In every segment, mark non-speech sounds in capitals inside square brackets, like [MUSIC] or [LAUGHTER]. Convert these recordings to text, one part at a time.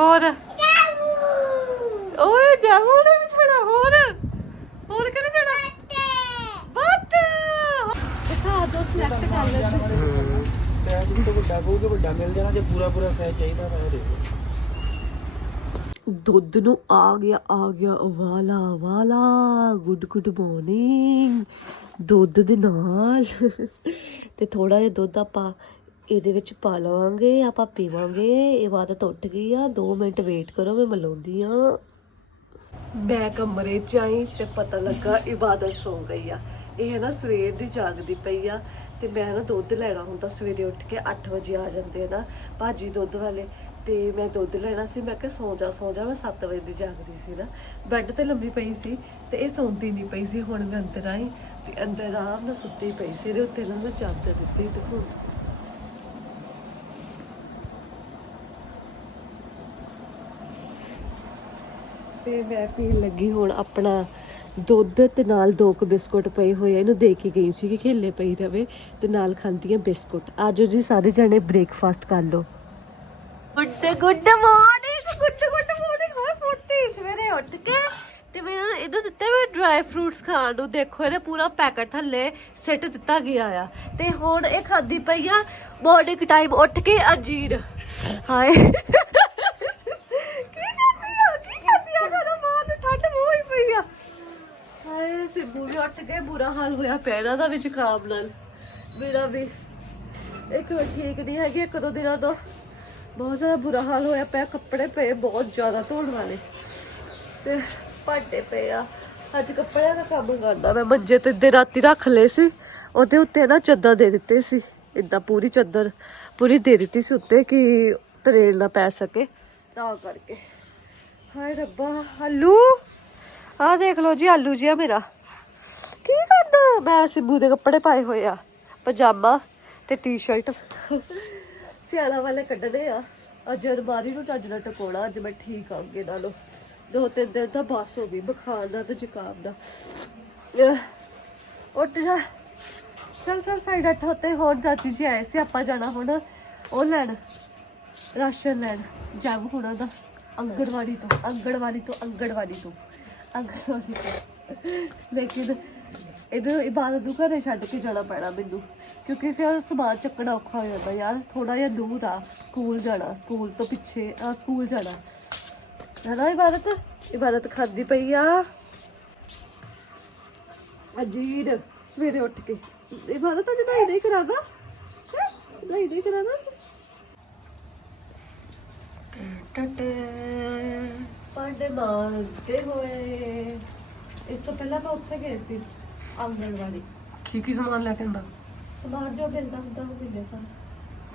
ਹੋਰ? ਓਏ ਜਾਮੂ ਨੇ ਵੀ ਖਾਣਾ ਹੋਰ? ਹੋਰ ਕਿਹਨੇ ਖਾਣਾ ਬੱਤ। ਦਿਖਾ ਦੋ ਸਿਲੈਕਟ ਕਰ ਲੈ ਸੈਜ ਵੀ ਤਾਂ ਵੱਡਾ ਕਹੂਗਾ ਵੱਡਾ ਮਿਲ ਜਾਣਾ ਜੇ ਪੂਰਾ ਪੂਰਾ ਸੈਜ ਚਾਹੀਦਾ ਤਾਂ ਇਹ ਦੇਖੋ। ਦੁੱਧ ਨੂੰ ਆ ਗਿਆ ਆ ਗਿਆ ਵਾਲਾ ਵਾਲਾ ਗੁੱਡ ਗੁੱਡ ਮਾਰਨਿੰਗ ਦੁੱਧ ਦੇ ਨਾਲ। ਤੇ ਥੋੜਾ ਜਿਹਾ ਦੁੱਧ ਆਪਾਂ ਇਹਦੇ ਵਿੱਚ ਪਾ ਲਵਾਂਗੇ, ਆਪਾਂ ਪੀਵਾਂਗੇ। ਇਹ ਬਾਤ ਉੱਠ ਗਈ ਆ। 2 ਮਿੰਟ ਵੇਟ ਕਰੋ, ਮੈਂ ਮਲਾਉਂਦੀ ਆ। ਮੈਂ ਕਮਰੇ ਚ ਆਈ ਤੇ ਪਤਾ ਲੱਗਾ ਇਬਾਦਤ ਸੌਂ ਗਈ ਆ। ਇਹ ਹੈ ਨਾ, ਸਵੇਰ ਦੀ ਜਾਗਦੀ ਪਈ ਆ ਤੇ ਮੈਂ ਨਾ ਦੁੱਧ ਲੈਣਾ ਹੁੰਦਾ, ਸਵੇਰੇ ਉੱਠ ਕੇ 8 ਵਜੇ ਆ ਜਾਂਦੇ ਆ ਨਾ ਭਾਜੀ ਦੁੱਧ ਵਾਲੇ। ਤੇ ਮੈਂ ਦੁੱਧ ਲੈਣਾ ਸੀ, ਮੈਂ ਕਿਹਾ ਸੌਂ ਜਾ ਸੌਂ ਜਾ, ਮੈਂ 7 ਵਜੇ ਦੀ ਜਾਗਦੀ ਸੀ ਨਾ। ਬੈੱਡ ਤੇ ਲੰਮੀ ਪਈ ਸੀ ਤੇ ਇਹ ਸੌਂਦੀ ਨਹੀਂ ਪਈ ਸੀ, ਹੁਣ ਮੈਂ ਅੰਦਰ ਆਈ ਤੇ ਅੰਦਰ ਆਰਾਮ ਨਾਲ ਸੁੱਤੀ ਪਈ ਸੀ, ਇਹਦੇ ਉੱਤੇ ਨਾ ਮੈਂ ਚਾਦਰ ਦਿੱਤੀ ਦਿਖਾਉਂਦੀ ਤੇ ਮੈਂ ਪੀਣ ਲੱਗੀ ਹੁਣ ਆਪਣਾ ਦੁੱਧ ਤੇ ਨਾਲ ਦੋ ਕੁ ਬਿਸਕੁਟ ਪਏ ਹੋਏ ਆ, ਇਹਨੂੰ ਦੇ ਕੇ ਗਈ ਸੀ ਕਿ ਖੇਲੇ ਪਈ ਰਵੇ ਤੇ ਨਾਲ ਖਾਂਦੀ ਖਾਂਦੀਆਂ ਬਿਸਕੁਟ। ਆਜੋ ਜੀ, ਸਾਰੇ ਜਣੇ ਬ੍ਰੇਕਫਾਸਟ ਕਰ ਲਓ। Good good morning good good morning ਹੋਏ ਫੁੱਟੀ ਸਵੇਰੇ ਉੱਠ ਕੇ ਤੇ ਮੈਂ ਇਹਨੂੰ- ਇਹਨੂੰ ਦਿੱਤੇ ਮੈਂ ਡਰਾਈ ਫਰੂਟਸ ਖਾਣ ਨੂੰ। ਦੇਖੋ, ਇਹਨੇ ਪੂਰਾ ਪੈਕਟ ਥੱਲੇ ਸਿੱਟ ਦਿੱਤਾ ਗਿਆ ਆ। ਤੇ ਹੁਣ ਇਹ ਖਾਦੀ ਪਈ ਆ ਮਾਰਨਿੰਗ ਟਾਈਮ ਉੱਠ ਕੇ ਅਜੀਰ। ਹਾਏ ਕੀ ਕਰਦੀ ਆ ਕੀ ਕਰਦੀ ਆ ਸਾਡਾ ਮਾਂ ਨੂੰ ਠੰਡ ਹੋਈ ਪਈ ਆ ਹਾਏ ਸਿੱਬੂ ਵੀ ਉੱਠ ਕੇ ਬੁਰਾ ਹਾਲ ਹੋਇਆ ਪਿਆ, ਇਹਨਾਂ ਦਾ ਵਿੱਚ ਖਾਮ ਨਾਲ। ਮੇਰਾ ਵੀ ਇੱਕ ਵਾਰ ਠੀਕ ਨਹੀਂ ਹੈਗੀ, ਇੱਕ ਦੋ ਦਿਨਾਂ ਤੋਂ ਬਹੁਤ ਜ਼ਿਆਦਾ ਬੁਰਾ ਹਾਲ ਹੋਇਆ ਪਿਆ, ਕੱਪੜੇ ਪਏ ਬਹੁਤ ਜ਼ਿਆਦਾ ਧੋਣ ਵਾਲੇ। ਤੇ ਭਾਂਡੇ ਪਏ ਆ। ਅੱਜ ਕੱਪੜਿਆਂ ਦਾ ਕੰਮ ਕਰਦਾ ਮੈਂ, ਮੰਜੇ ਤੇ ਦੇ ਰਾਤੀ ਰੱਖ ਲਏ ਸੀ, ਉਹਦੇ ਉੱਤੇ ਨਾ ਚੱਦਰ ਦੇ ਦਿੱਤੇ ਸੀ ਇਦਾਂ ਪੂਰੀ ਚੱਦਰ ਪੂਰੀ ਦੇ ਦਿੱਤੀ ਸੀ ਉੱਤੇ ਕਿ ਤਰੇੜ ਨਾ ਪੈ ਸਕੇ, ਤਾਂ ਕਰਕੇ। ਹਾਏ ਰੱਬਾ ਆਲੂ ਆਹ ਦੇਖ ਲਓ ਜੀ ਆਲੂ ਜੀ ਆ ਮੇਰਾ। ਮੈਂ ਸਿੱਬੂ ਦੇ ਕੱਪੜੇ ਪਾਏ ਹੋਏ ਆ, ਪਜਾਮਾ ਤੇ ਟੀ-ਸ਼ਰਟ ਸਿਆਲਾ ਵਾਲੇ ਕੱਢਣੇ ਆ। ਅੱਜ ਅਰਬਾਰੀ ਨੂੰ ਚੱਜ ਨਾਲ ਟਕੋਣਾ ਅੱਜ ਮੈਂ ਠੀਕ ਆ ਅੱਗੇ ਨਾਲੋਂ। ਦੋ ਤਿੰਨ ਦਿਨ ਤਾਂ ਬਸ ਹੋ ਗਈ, ਬੁਖਾਰ ਦਾ ਤੇ ਜ਼ੁਕਾਮ ਦਾ। ਉੱਠ ਜਾ। ਚਲ ਚਲ ਸਾਈਡ ਅੱਠ ਉੱਤੇ ਹੋਰ ਜਾਤੀ ਜੀ ਆਏ ਸੀ, ਆਪਾਂ ਜਾਣਾ ਹੁਣ। ਉਹ ਲੈਣ, ਰਾਸ਼ਨ ਲੈਣ। ਜਾਮ ਹੁਣ ਉਹਦਾ, ਅੰਗਣਵਾੜੀ ਤੋਂ ਅੰਗਣਵਾੜੀ ਤੋਂ ਅੰਗਣਵਾੜੀ ਤੋਂ ਅੰਗਣਵਾੜੀ ਤੋਂ। ਲੇਕਿਨ ਇਹਨੂੰ ਇਬਾਦਤ ਨੂੰ ਘਰੇ ਛੱਡ ਕੇ ਜਾਣਾ ਪੈਣਾ ਮੈਨੂੰ। ਕਿਉਂਕਿ ਫਿਰ ਸਮਾਨ ਚੱਕਣਾ ਔਖਾ ਹੋ ਜਾਂਦਾ ਯਾਰ। ਥੋੜਾ ਜਿਹਾ ਦੂਰ ਆ, ਸਕੂਲ ਜਾਣਾ, ਸਕੂਲ ਤੋਂ ਪਿੱਛੇ ਆ ਸਕੂਲ ਜਾਣਾ। ਹੈ ਨਾ ਇਬਾਦਤ ਇਬਾਦਤ ਖਾਦੀ ਪਈ ਆ। ਅਜੀਰ, ਸਵੇਰੇ ਉੱਠ ਕੇ। ਇਬਾਦਤ ਅੱਜ ਨਹੀਂ ਨਹੀਂ ਕਰਾਦਾ। ਨਹੀਂ ਨਹੀਂ ਕਰਾਦਾ ਪਾਂਡੇ ਮਾਰਦੇ ਹੋਏ ਇਸ ਤੋਂ ਪਹਿਲਾਂ ਮੈਂ ਉੱਥੇ ਗਏ ਸੀ ਆਂਗਣਵਾੜੀ ਕੀ ਕੀ ਸਮਾਨ ਲੈ ਕੇ ਆਂਦਾ ਸਮਾਜ ਜੋ ਮਿਲਦਾ ਹੁੰਦਾ ਉਹ ਮਿਲੇ ਸਨ।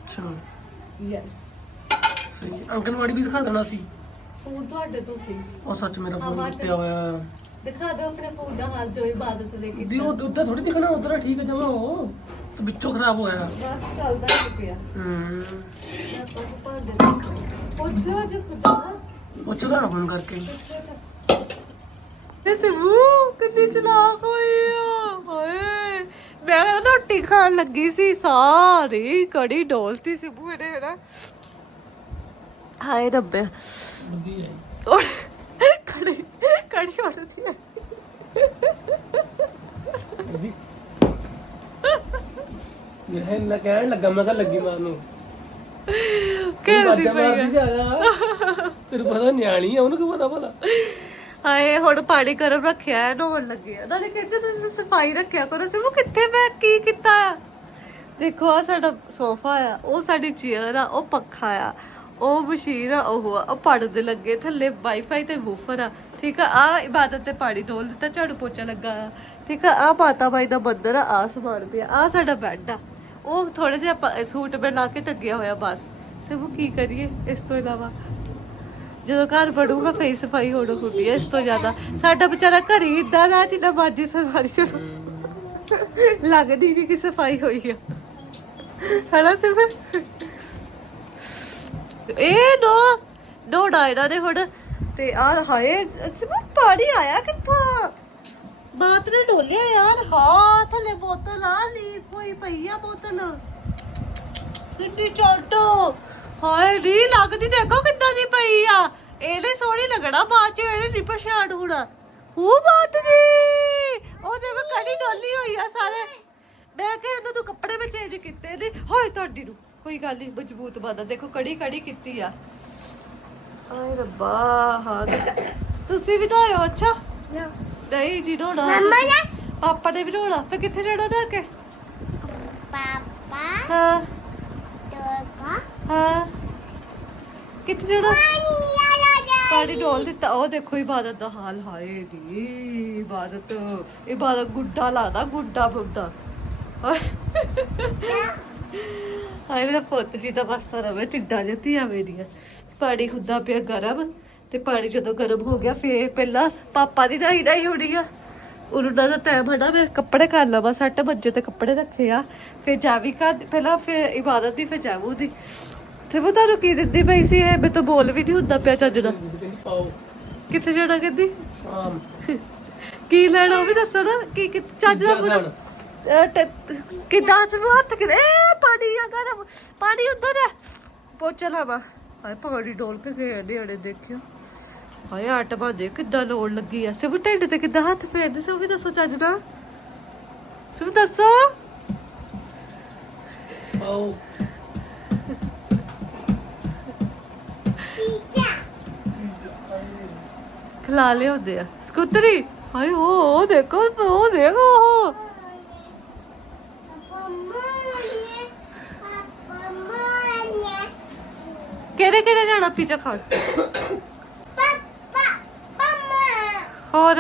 ਅੱਛਾ। ਯੈਸ ਸਹੀ ਅੰਕਨਵਾੜੀ ਵੀ ਦਿਖਾ ਦੇਣਾ ਸੀ? ਫੂਡ ਤੁਹਾਡੇ ਤੋਂ ਸੀ। ਉਹ ਸੱਚ ਮੇਰਾ ਹਾਂ, ਫੋਨ ਬਾਅਦ ਚ- ਪਿਆ ਹੋਇਆ। ਦਿਖਾ ਦਿਓ ਆਪਣੇ ਫੂਡ ਦਾ ਹਾਲ ਜੋ ਇਬਾਦਤ ਦੇ ਦੀ ਕੀਤਾ ਉਹ ਉੱਤੇ ਥੋੜੀ ਦਿਖਣਾ ਉਧਰ ਠੀਕ ਹੈ ਜਮਾ ਉਹ। ਤੇ ਵਿੱਚੋਂ ਖਰਾਬ ਹੋਇਆ। ਬਸ ਚੱਲਦਾ ਹੀ ਪਿਆ। ਹੂੰ। ਮੈਂ ਆਪਾਂ ਨੂੰ ਭਾਂਡੇ ਦੇ ਪੁੱਛ ਲਓ ਅੱਜ ਖੁਦਾ ਪੁੱਛਦਾ ਨਾ ਫੋਨ ਕਰਕੇ। ਇਹ ਸਿਮੂ ਕਿੰਨੀ ਚਲਾਕ ਹੋਈ ਆ। ਹਾਏ ਮੈਂ ਨਾ ਰੋਟੀ ਖਾਣ ਲੱਗੀ ਸੀ ਸਾਰੀ ਕੜੀ ਡੋਲਤੀ ਸਿਮੂ ਇਹਨੇ ਹੈਨਾ ਹਾਏ ਰੱਬੇ। ਔਰ ਕੜੀ ਕੜੀ ਉੜਦੀ ਹੈ ਇਹ ਨਾ ਕਹਿਣ ਲੱਗਾ ਮੈਂ ਕਿਹਾ ਲੱਗੀ ਮਾਰ ਨੂੰ। ਕਹਿੰਦੀ ਮਾਰਦੀ ਜ਼ਿਆਦਾ। ਤੈਨੂੰ ਪਤਾ ਨਿਆਣੀ ਆ ਉਹਨੂੰ ਕੀ ਪਤਾ ਭਲਾ? ਹਾਏ, ਹੁਣ ਪਾਣੀ ਗਰਮ ਰੱਖਿਆ ਹੈ ਨਹਾਉਣ ਲੱਗੇ ਆ। ਨਾਲੇ ਕਹਿੰਦੇ ਤੁਸੀਂ ਸਫ਼ਾਈ ਰੱਖਿਆ ਕਰੋ, ਸਿਮੂ, ਕਿੱਥੇ ਮੈਂ ਕੀ ਕੀਤਾ? ਆ ਦੇਖੋ ਆ ਸਾਡਾ ਸੋਫਾ ਆ, ਉਹ ਸਾਡੀ ਚੇਅਰ ਆ, ਉਹ ਪੱਖਾ ਆ, ਉਹ ਮਸ਼ੀਨ ਆ, ਉਹ ਆ, ਉਹ ਪੜਦੇ ਲੱਗੇ, ਥੱਲੇ ਵਾਈਫਾਈ ਤੇ ਵੂਫਰ ਆ, ਠੀਕ ਆ? ਆ ਇਬਾਦਤ ਤੇ ਪਾਣੀ ਡੋਲ ਦਿੱਤਾ, ਝਾੜੂ ਪੋਚਾ ਲੱਗਾ ਆ, ਠੀਕ ਆ? ਆ ਮਾਤਾ ਬਾਈ ਦਾ ਮੰਦਰ ਆ ਆ ਸਮਾਨ ਪਿਆ ਆ ਸਾਡਾ ਬੈੱਡ ਆ। ਉਹ ਥੋੜੇ ਜਿਹਾ ਪ- ਸੂਟ ਬਣਾ ਕੇ ਟੱਗਿਆ ਹੋਇਆ ਬਸ। ਸਿਮੂ, ਕੀ ਕਰੀਏ ਇਸ ਤੋਂ ਇਲਾਵਾ? ਜਦੋਂ ਘਰ ਬੜੂਗਾ ਫੇਰ ਸਫ਼ਾਈ ਹੋਣ ਹੁੰਦੀ ਹੈ ਇਸ ਤੋਂ ਜ਼ਿਆਦਾ। ਸਾਡਾ ਵਿਚਾਰਾ ਘਰ ਹੀ ਇਦਾਂ ਦਾ, ਜਿੰਨਾ ਮਰਜ਼ੀ ਸਫ਼ਾਈ ਚਲੋ ਲੱਗਦੀ ਨਹੀਂ ਕਿ ਸਫ਼ਾਈ ਹੋਈ ਆ। ਹਣਾ ਸਿਰਫ ਇਹ ਨੋ ਨੋ ਡਾਇਰਾ ਨੇ ਹੁਣ। ਤੇ ਆ ਹਾਏ ਸਿਰਫ ਪਾਣੀ ਆਇਆ ਕਿੱਥੋਂ? ਬਾਤ ਨੇ ਡੋਲਿਆ ਯਾਰ। ਹਾਂ, ਥੱਲੇ ਬੋਤਲ ਆ, ਲੀਕ ਹੋਈ ਪਈ ਆ ਬੋਤਲ। ਕਿੰਨੀ ਚੌਟੋ। ਹਾਏ ਨੀ ਲੱਗਦੀ ਦੇਖੋ ਕਿੱਦਾਂ ਦੀ ਪਈ ਆ। ਇਹਨੇ ਸੋਹਣੀ ਲੱਗਣਾ ਬਾਅਦ ਚ ਇਹਨੇ ਨਹੀਂ ਪਛਾਣ ਹੋਣਾ। ਹੂ ਬਾਤ ਜੀ ਉਹ ਦੇਖੋ ਕੜੀ ਡੋਲੀ ਹੋਈ ਆ ਸਾਰੇ। ਮੈਂ ਕਿ ਇਹਨਾਂ ਨੂੰ ਕੱਪੜੇ ਵਿੱਚ ਚੇਂਜ ਕੀਤੇ ਨੇ। ਹੋਏ ਤੁਹਾਡੀ ਨੂੰ ਕੋਈ ਗੱਲ ਨਹੀਂ ਮਜ਼ਬੂਤ ਬਾਦਾ ਦੇਖੋ ਕੜੀ ਕੜੀ ਕੀਤੀ ਆ। ਆਏ ਰੱਬਾ ਹਾਂ ਤੁਸੀਂ ਵੀ ਨਹਾਇਓ ਅੱਛਾ? ਨਹੀਂ ਜੀ ਨਹਾਉਣਾ ਮੰਮਾ ਨੇ ਪਾਪਾ ਨੇ ਵੀ ਨਹਾਉਣਾ ਫਿਰ ਕਿੱਥੇ ਜਾਣਾ ਨਾ ਕੇ? ਪਾਪਾ। ਹਾਂ। ਤੋਕਾ ਹਾਂ। ਕਿੱਥੇ ਜਾਣਾ? ਪਾਣੀ ਡੋਲ ਦਿੱਤਾ। ਉਹ ਦੇਖੋ, ਇਬਾਦਤ ਦਾ ਹਾਲ, ਹਾਏ ਨੀ, ਇਬਾਦਤ। ਇਬਾਦਤ ਗੁੱਡਾ ਲੱਗਦਾ ਗੁੱਡਾ ਬੁੱਢਾ। ਹਾਏ। ਮੇਰਾ ਪੁੱਤ ਜੀ ਦਾ ਬਸਤਾ ਰਵੇ ਟਿੱਡਾ ਜਤੀ ਆ ਮੇਰੀਆਂ। ਪਾਣੀ ਹੁੰਦਾ ਪਿਆ ਗਰਮ, ਤੇ ਪਾਣੀ ਜਦੋਂ ਗਰਮ ਹੋ ਗਿਆ, ਫੇਰ ਪਹਿਲਾਂ ਪਾਪਾ ਦੀ ਨਾਈ ਨਾਈ ਹੋਣੀ ਆ। ਉਹਨਾਂ ਦਾ ਟਾਈਮ ਹਨਾ ਮੈਂ ਕੱਪੜੇ ਕਰ ਲਵਾਂ ਸੱਟ ਬੱਜੇ ਤੇ ਕੱਪੜੇ ਰੱਖੇ ਆ। ਫਿਰ ਜਾਵੀ ਕਾ ਪਹਿਲਾਂ ਫਿਰ ਇਬਾਦਤ ਦੀ ਫਿਰ ਜਾਵੂ ਦੀ ਤੇ ਮੈਂ ਤੁਹਾਨੂੰ ਕੀ ਦਿੰਦੀ ਪਈ ਸੀ ਇਹ? ਮੈਂ ਤਾਂ ਬੋਲ ਵੀ ਨਹੀਂ ਹੁੰਦਾ ਪਿਆ ਕਹਿੰਦੀ ਪਾਓ ਕਿੱਥੇ ਜਾਣਾ ਕਹਿੰਦੀ? ਸ਼ਾਮ। ਕੀ ਲੈਣਾ ਉਹ ਵੀ ਦੱਸੋ ਨਾ ਕੀ ਕੀ ਚੱਜ ਦਾ ਟ- ਕਿੱਦਾਂ ਨੂੰ ਹੱਥ ਕਿਦੇ ਏ ਪਾਣੀ ਆ ਗਰਮ ਪਾਣੀ ਉੱਧਰ ਪੋਚਾ ਲਾਵਾ। ਹਾਏ ਪਾਣੀ ਡੋਲ ਕੇ ਗਏ ਨੇ ਅੜੇ ਦੇਖਿਓ। ਹਾਏ ਆਟਾ ਦੇ ਕਿੱਦਾਂ ਲੋੜ ਲੱਗੀ ਐ ਸਭ ਢਿੱਡ ਤੇ ਕਿੱਦਾਂ ਹੱਥ ਫੇਰਦੇ? ਸਭ ਵੀ ਦੱਸੋ ਚੱਜ ਨਾ ਸਭ ਦੱਸੋ। ਪੀਜ਼ਾ। ਖਿਲਾ ਲਿਆਉਂਦੇ ਆ। ਸਕੂਤਰੀ ਹਾਏ ਉਹ ਉਹ ਦੇਖੋ ਉਹ ਦੇਖੋ ਉਹ ਕਿਹੜੇ ਕਿਹੜੇ ਜਾਣਾ? ਪੀਜ਼ਾ ਖਾਣ। ਹੋਰ?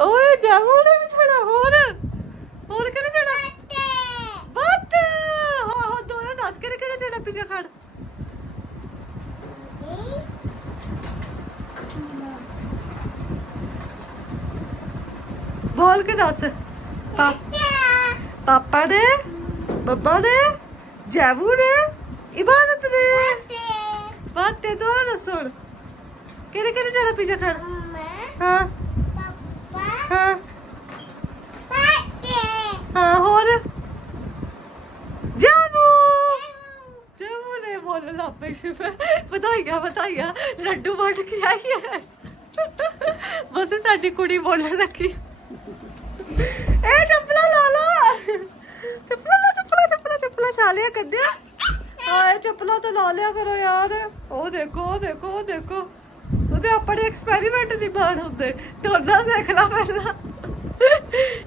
ਓਏ ਜਾਮੂ ਨੇ ਵੀ ਥੋੜਾ ਹੋਰ। ਹੋਰ ਕਿਹੜੇ ਜਾਣਾ? ਤੇ ਬੱਤ। ਹਾਂ ਹਾਂ ਦੋਨੇ ਦੱਸ ਕਿਹੜੇ ਕਿਹੜੇ ਜਾਣਾ ਪੀਜ਼ਾ ਖਾਣ? ਬੋਲ ਕੇ ਦੱਸ। ਪਾਪਾ ਨੇ ਬੱਬਾ ਨੇ ਜੈਬੂ ਨੇ ਇਬਾਦਤ ਨੇ। ਬਾਤ। ਤੇ ਦੁਆਰਾ ਦੱਸੋ। ਕਿਹੜੇ ਕਿਹੜੇ ਜਾਣਾ ਪੀਜ਼ਾ ਖਾਣ? ਹਾਂ। ਹਾਂ। ਹਾਂ ਹੋਰ? ਜਾਮੂ ਜਾਮੂ ਨੇ ਬੋਲਣ ਲੱਗ ਪਈ ਸੀ ਵਧਾਈਆਂ ਵਧਾਈਆਂ। ਲੱਡੂ ਵੰਡ ਕੇ ਆਈ ਹੈ। ਬਸ ਸਾਡੀ ਕੁੜੀ ਬੋਲਣ ਲੱਗੀ। ਇਹ ਚੱਪਲਾ ਲਾ ਲਾ। ਚੱਪਲਾ ਲਾ ਚੱਪਲਾ ਚੱਪਲਾ ਚੱਪਲਾ ਛਾ ਲਿਆ ਕੱਢਿਆ ਆਏ ਚੱਪਲਾ ਤਾਂ ਲਾ ਲਿਆ ਕਰੋ ਯਾਰ। ਉਹ ਦੇਖੋ ਉਹ ਦੇਖੋ ਉਹ ਦੇਖੋ। ਉਹਦੇ ਆਪਣੇ ਐਕਸਪੈਰੀਮੈਂਟ ਨਹੀਂ ਬਾਹਰ ਹੁੰਦੇ। ਤੁਰਨਾ ਸਿੱਖ ਲਾ ਪਹਿਲਾਂ।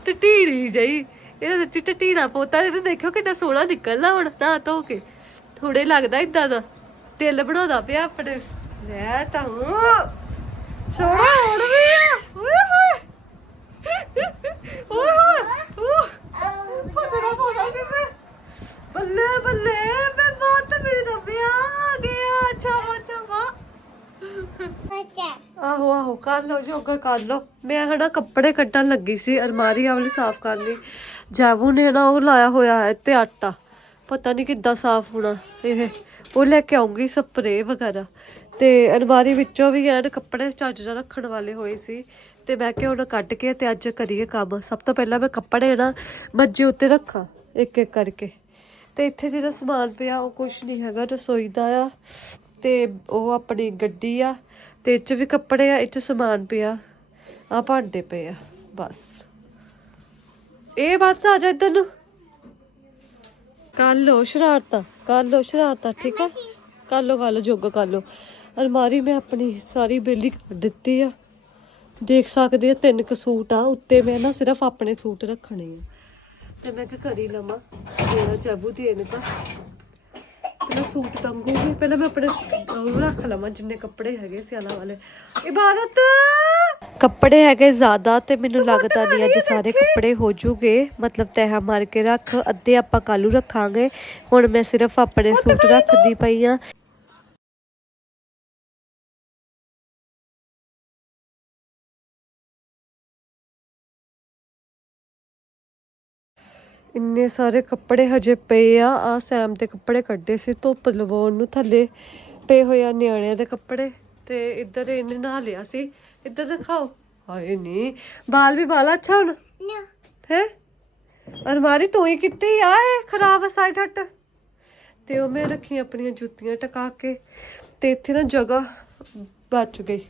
ਤੇ ਜਈ ਇਹਦਾ ਟਟੀੜਾ ਪੋਤਾ, ਇਹਨੇ ਦੇਖਿਓ ਕਿੰਨਾ ਸੋਹਣਾ ਨਿਕਲਦਾ ਹੁਣ ਨਾ ਧੋ ਕੇ। ਥੋੜੇ ਲੱਗਦਾ ਇਦਾਂ ਦਾ। ਦਿਲ ਬਣਾਉਂਦਾ ਪਿਆ ਆਪਣੇ। ਲੈ ਤਾਂ ਸੋਹਣਾ ਹੁਣ ਵੀ ਆ। ਓਏ ਹੋਏ। ਓਏ ਹੋਏ। ਓਹ ਫਟੜਾ ਕਿਵੇਂ ਬੱਲੇ ਬੱਲੇ, ਮੈਂ ਬਹੁਤ ਮੇਰੀ ਰੱਬਿਆ ਆ ਗਿਆ। ਅੱਛਾ ਆਹੋ ਆਹੋ, ਕਰ ਲਓ ਜੋਗਾ ਕਰ ਲਓ। ਮੈਂ ਹਨਾ ਕੱਪੜੇ ਕੱਢਣ ਲੱਗੀ ਸੀ, ਅਲਮਾਰੀ ਵਾਲੀ ਸਾਫ਼ ਕਰਨੀ ਜਾਵੂ ਨੇ ਨਾ ਉਹ ਲਾਇਆ ਹੋਇਆ ਹੈ ਤੇ ਆਟਾ। ਪਤਾ ਨਹੀਂ ਕਿੱਦਾਂ ਸਾਫ਼ ਹੋਣਾ ਇਹ। ਉਹ ਲੈ ਕੇ ਆਉਂਗੀ ਸਪਰੇ ਵਗੈਰਾ। ਤੇ ਅਲਮਾਰੀ ਵਿੱਚੋਂ ਵੀ ਐਨ ਕੱਪੜੇ ਚੱਜ ਨਾਲ ਰੱਖਣ ਵਾਲੇ ਹੋਏ ਸੀ। ਤੇ ਮੈਂ ਕਿਹਾ ਹੁਣ ਕੱਢ ਕੇ ਤੇ ਅੱਜ ਕਰੀਏ ਕੰਮ। ਸਭ ਤੋਂ ਪਹਿਲਾਂ ਮੈਂ ਕੱਪੜੇ ਨਾ ਮੰਜੇ ਉੱਤੇ ਰੱਖਾਂ ਇੱਕ ਇੱਕ ਕਰਕੇ। ਤੇ ਇੱਥੇ ਜਿਹੜਾ ਸਮਾਨ ਪਿਆ ਉਹ ਕੁਝ ਨਹੀਂ ਹੈਗਾ, ਰਸੋਈ ਦਾ ਆ। ਤੇ ਉਹ ਆਪਣੀ ਗੱਡੀ ਆ ਤੇ ਇਹ ਚ ਵੀ ਕੱਪੜੇ ਆ, ਇਹ ਚ ਸਮਾਨ ਪਿਆ। ਆ ਭਾਂਡੇ ਪਏ ਆ, ਬਸ। ਇਹ ਬਸ ਆ ਜਾ ਇੱਧਰ ਨੂੰ। ਕਰ ਲੋ ਸ਼ਰਾਰਤਾ, ਕਰ ਲੋ ਸ਼ਰਾਰਤਾਂ, ਠੀਕ ਆ? ਕਰ ਲੋ ਕਰ ਜੋਗ ਕਰ ਲੋ ਅਲਮਾਰੀ ਮੈਂ ਆਪਣੀ ਸਾਰੀ ਬੇਲੀ ਕਰ ਦਿੱਤੀ ਆ। ਦੇਖ ਸਕਦੇ ਆ ਤਿੰਨ ਕੁ ਸੂਟ ਆ, ਉੱਤੇ ਮੈਂ ਨਾ ਸਿਰਫ ਆਪਣੇ ਸੂਟ ਰੱਖਣੇ ਆ। ਤੇ ਮੈਂ ਕਿ ਕਰੀ ਲਵਾਂ। ਮੇਰਾ ਜਾਬੂ ਦੇਣ ਦਾ। ਪਹਿਲਾਂ ਸੂਟ ਟੰਗੂਗੀ ਪਹਿਲਾਂ ਮੈਂ ਆਪਣੇ ਉਹ ਰੱਖ ਲਵਾਂ ਜਿੰਨੇ ਕੱਪੜੇ ਹੈਗੇ ਸਿਆਲਾਂ ਵਾਲੇ। ਇਬਾਦਤ! ਕੱਪੜੇ ਹੈਗੇ ਜ਼ਿਆਦਾ ਤੇ ਮੈਨੂੰ ਲੱਗਦਾ ਨਹੀਂ ਅੱਜ ਸਾਰੇ ਕੱਪੜੇ ਹੋ ਜੂਗੇ। ਮਤਲਬ ਤਹਿ ਮਾਰ ਕੇ ਰੱਖ ਅੱਧੇ ਆਪਾਂ ਕੱਲੂ ਰੱਖਾਂਗੇ। ਹੁਣ ਮੈਂ ਸਿਰਫ ਆਪਣੇ ਸੂਟ ਰੱਖਦੀ ਪਈ ਆ। ਇੰਨੇ ਸਾਰੇ ਕੱਪੜੇ ਹਜੇ ਪਏ ਆ। ਆ ਸੈਮ ਦੇ ਕੱਪੜੇ ਕੱਢੇ ਸੀ ਧੁੱਪ ਲਵਾਉਣ ਨੂੰ ਥੱਲੇ ਪਏ ਹੋਏ ਆ ਨਿਆਣਿਆਂ ਦੇ ਕੱਪੜੇ ਤੇ ਇੱਧਰ ਇਹਨੇ ਨਹਾ ਲਿਆ ਸੀ। ਇੱਧਰ ਦਿਖਾਓ। ਹਾਏ ਨਹੀਂ ਬਾਲ ਵੀ ਬਾਲਾ ਅੱਛਾ ਹੁਣ? ਹੈ? ਅਲਮਾਰੀ ਤੂੰ ਹੀ ਕੀਤੀ ਆ ਇਹ ਖਰਾਬ ਸਾਈਡ ਹਟ ਤੇ ਉਹ ਮੈਂ ਰੱਖੀ ਆਪਣੀਆਂ ਜੁੱਤੀਆਂ ਟਕਾ ਕੇ ਤੇ ਇੱਥੇ ਨਾ ਜਗ੍ਹਾ ਬਚ ਗਈ।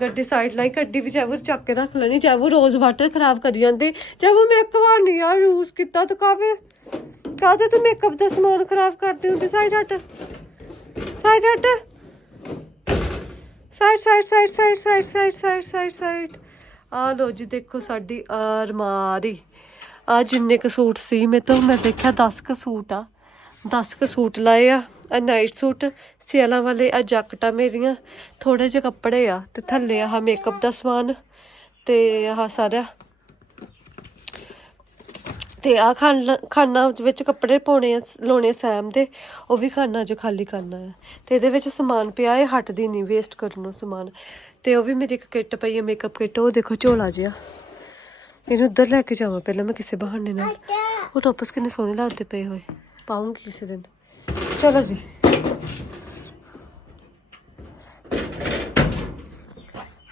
ਗੱਡੀ ਸਾਈਡ ਲਾਈ, ਗੱਡੀ ਵੀ ਚਾਹੂ ਚੱਕ ਕੇ ਰੱਖ ਲੈਣੀ ਚਾਹੂ ਰੋਜ਼ ਵਾਟਰ ਖਰਾਬ ਕਰੀ ਜਾਂਦੇ ਚਾਹੂ ਮੈਂ ਇੱਕ ਵਾਰ ਨਹੀਂ ਯਾਰ ਯੂਜ਼ ਕੀਤਾ ਤਾਂ ਕਾਵੇ ਕਾਹਦੇ ਤੂੰ ਮੇਕਅਪ ਦਾ ਸਮਾਨ ਖਰਾਬ ਕਰਦੀ ਹੁੰਦੀ ਸਾਈਡ ਹਟ ਸਾਈਡ ਹਟ। Side side side side side side side side side ਆ ਲੋ ਜੀ, ਦੇਖੋ ਸਾਡੀ ਅਰਮਾਰੀ ਆ ਜਿੰਨੇ ਕ ਸੂਟ ਸੀ ਮੇ ਤੋਂ, ਮੈਂ ਦੇਖਿਆ 10 ਕ ਸੂਟ ਆ 10 ਕ ਸੂਟ ਲਾਏ ਆ। ਨਾਈਟ ਸੂਟ ਸਿਆਲਾਂ ਵਾਲੇ ਆ ਜੈਕਟਾਂ ਮੇਰੀਆਂ ਥੋੜੇ ਜਿਹੇ ਕੱਪੜੇ ਆ ਤੇ ਥੱਲੇ ਆ ਮੇਕਅਪ ਦਾ ਸਮਾਨ ਤੇ ਆਹ ਸਾਰਾ। ਤੇ ਆ ਖਾਨਾ ਖਾਨਾ ਵਿੱਚ ਕੱਪੜੇ ਪਾਉਣੇ ਆ ਲਾਉਣੇ ਸੈਮ ਦੇ ਉਹ ਵੀ ਖਾਨਾ ਜੋ ਖਾਲੀ ਕਰਨਾ ਹੈ ਤੇ ਇਹਦੇ ਵਿੱਚ ਸਮਾਨ ਪਿਆ ਹੈ ਹਟਦੀ ਨਹੀਂ ਵੇਸਟ ਕਰਨੋਂ ਸਮਾਨ। ਤੇ ਉਹ ਵੀ ਮੇਰੀ ਇੱਕ ਕਿੱਟ ਪਈ ਹੈ ਮੇਕਅਪ ਕਿੱਟ ਉਹ ਦੇਖੋ ਝੋਲਾ ਜਿਹਾ। ਇਹਨੂੰ ਉੱਧਰ ਲੈ ਕੇ ਜਾਵਾਂ ਪਹਿਲਾਂ ਮੈਂ ਕਿਸੇ ਬਹਾਨੇ ਨਾਲ। ਉਹ ਟੋਪਸ ਕਿੰਨੇ ਸੋਹਣੇ ਲੱਗਦੇ ਪਏ ਹੋਏ। ਪਾਉਂਗੀ ਕਿਸੇ ਦਿਨ। ਚਲੋ ਜੀ।